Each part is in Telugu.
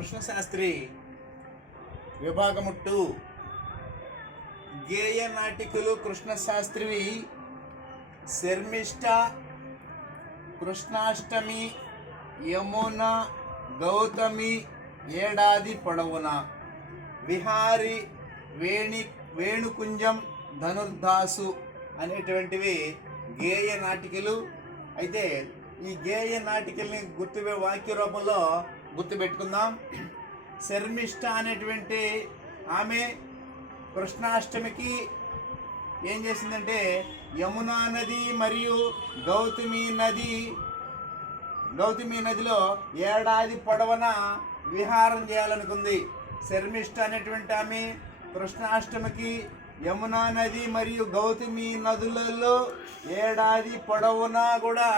కృష్ణశాస్త్రి విభాగము 2 గేయ నాటికలు కృష్ణశాస్త్రివి శర్మిష్ఠ, కృష్ణాష్టమి, యమున, గౌతమి ఏడాది పొడవున, విహారి, వేణుకుంజం, ధనుర్దాసు అనేటువంటివి గేయ నాటికలు. అయితే ఈ గేయ నాటికల్ని వాక్య రూపంలో గుర్తుపెట్టుకుందాం. శర్మిష్ఠ అనేటువంటి ఆమె కృష్ణాష్టమికి ఏం చేసిందంటే యమునా నది మరియు గౌతమి నదిలో ఏడాది పొడవున విహారం చేయాలనుకుంది. శర్మిష్ఠ అనేటువంటి ఆమె కృష్ణాష్టమికి యమునా నది మరియు గౌతమి నదులలో ఏడాది పొడవునా కూడా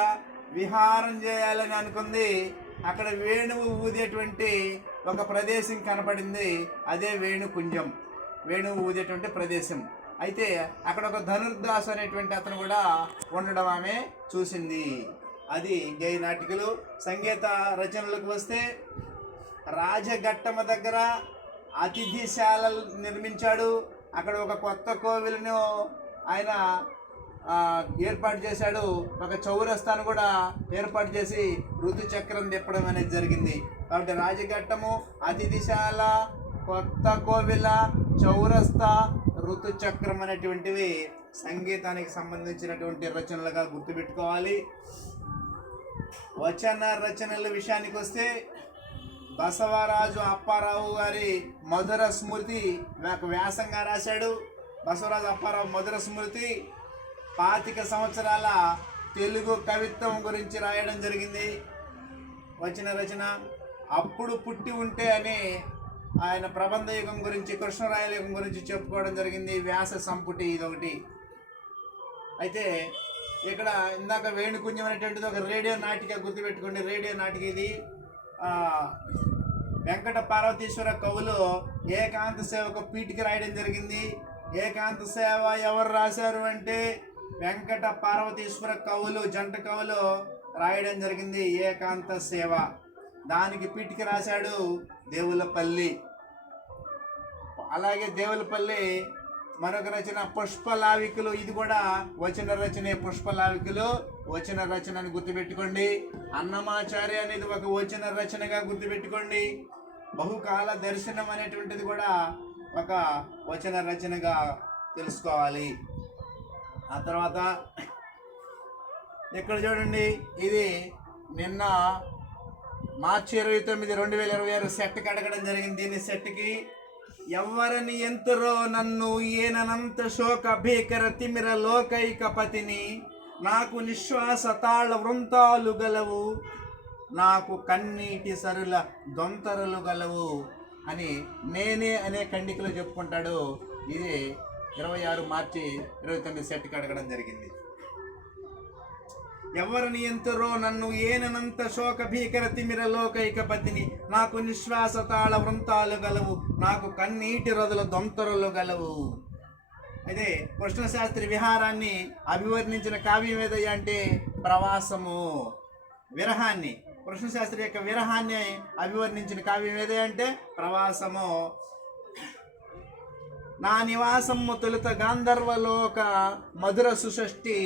విహారం చేయాలని అనుకుంది. అక్కడ వేణువు ఊదేటువంటి ఒక ప్రదేశం కనపడింది, అదే వేణుకుంజం, వేణువు ఊదేటువంటి ప్రదేశం. అయితే అక్కడ ఒక ధనుర్దాస్ అనేటువంటి అతను కూడా ఉండడం ఆమె చూసింది. అది గేయ నాటికలు. సంగీత రచనలకు వస్తే రాజఘట్టమ దగ్గర అతిథిశాల నిర్మించాడు. అక్కడ ఒక కొత్త కోవిలను ఆయన ఏర్పాటు చేశాడు. ఒక చౌరస్తాను కూడా ఏర్పాటు చేసి ఋతుచక్రం తిప్పడం అనేది జరిగింది. కాబట్టి రాజఘట్టము, అతిథిశాల, కొత్త కోవిల, చౌరస్తా, ఋతుచక్రం అనేటువంటివి సంగీతానికి సంబంధించినటువంటి రచనలుగా గుర్తుపెట్టుకోవాలి. వచన రచనల విషయానికి వస్తే బసవరాజు అప్పారావు గారి మధుర స్మృతి వ్యాసంగా రాశాడు. బసవరాజు అప్పారావు మధుర స్మృతి 25 సంవత్సరాల తెలుగు కవిత్వం గురించి రాయడం జరిగింది. వచన రచన అప్పుడు పుట్టి ఉంటే అని ఆయన ప్రబంధ యుగం గురించి, కృష్ణరాయల యుగం గురించి చెప్పుకోవడం జరిగింది. వ్యాస సంపుటి ఇదొకటి. అయితే ఇక్కడ ఇందాక వేణుకుంజం అనేటువంటిది ఒక రేడియో నాటిక, గుర్తుపెట్టుకోండి. రేడియో నాటిక ఇది. వెంకట పార్వతీశ్వర కవులు ఏకాంత సేవకు పీఠికి రాయడం జరిగింది. ఏకాంత సేవ ఎవరు రాశారు అంటే వెంకట పార్వతీశ్వర కవులు, జంట కవులు రాయడం జరిగింది ఏకాంత సేవ. దానికి పీఠికి రాశాడు దేవులపల్లి. అలాగే దేవులపల్లి మరొక రచన పుష్పలావికులు, ఇది కూడా వచన రచనే. పుష్పలావికులు వచన రచన అని గుర్తుపెట్టుకోండి. అన్నమాచార్య అనేది ఒక వచన రచనగా గుర్తుపెట్టుకోండి. బహుకాల దర్శనం అనేటువంటిది కూడా ఒక వచన రచనగా తెలుసుకోవాలి. ఆ తర్వాత ఇక్కడ చూడండి, ఇది నిన్న మార్చి 29, 2026 సెట్కి అడగడం జరిగింది. దీని సెట్కి ఎవరిని ఎంతరో నన్ను ఏనంత శోక భీకర తిమిర లోకైక పతిని, నాకు నిశ్వాస తాళ వృంతాలు గలవు, నాకు కన్నీటి సరుల దొంతరలు గలవు అని నేనే అనే ఖండికలో చెప్పుకుంటాడు. ఇది 26 మార్చి 29 సెట్కి అడగడం జరిగింది. ఎవరిని ఎంతరో నన్ను ఏనంత శోక భీకర తిమిర లోకైక పతిని, నాకు నిశ్వాస తాళ వృంతాలు గలవు, నాకు కన్నీటి రొదల దొంతరలు గలవు. అయితే కృష్ణశాస్త్రి విహారాన్ని అభివర్ణించిన కావ్యం ఏదయ్యా అంటే ప్రవాసము, విరహాన్ని. కృష్ణశాస్త్రి యొక్క విరహాన్ని అభివర్ణించిన కావ్యం ఏదయ్యా అంటే ప్రవాసము. నా నివాసము తొలుత గాంధర్వలోక మధుర సుషష్టి,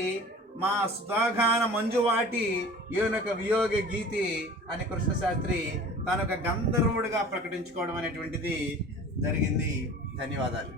మా సుధాగాన మంజువాటి ఏనొక వియోగ గీతి అని కృష్ణశాస్త్రి తనొక గంధర్వుడిగా ప్రకటించుకోవడం అనేటువంటిది జరిగింది. ధన్యవాదాలు.